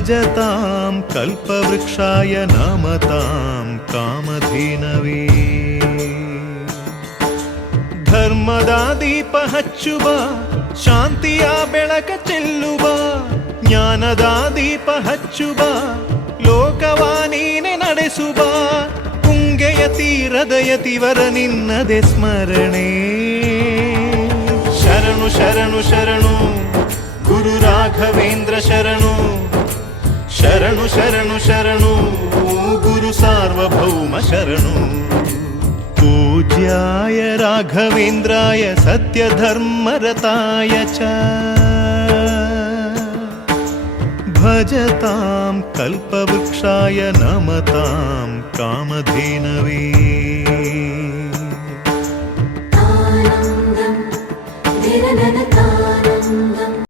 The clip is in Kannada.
ಭಜತಾಂ ಕಲ್ಪವೃಕ್ಷಾಯ ನಮತಾಂ ಕಾಮಧೇನವೇ. ಧರ್ಮದ ದೀಪ ಹಚ್ಚುವ, ಶಾಂತಿಯ ಬೆಳಕ ಚೆಲ್ಲುವ, ಜ್ಞಾನದ ದೀಪ ಹಚ್ಚುವ, ಲೋಕವ ನೀನೆ ನಡೆಸುವ. ತುಂಗೆಯ ತೀರದ ಯತಿವರ ನಿನ್ನದೆ ಸ್ಮರಣೆ. ಶರಣು ಶರಣು ಶರಣು ಗುರು ರಾಘವೇಂದ್ರ ಶರಣು. ಶರಣು ಶರಣು ಶರಣು ಗುರು ಸಾರ್ವಭೌಮ ಶರಣು. पूज्याय राघवेन्द्राय सत्यधर्मरताय च भजतां कल्पवृक्षाय नमतां कामधेनवे.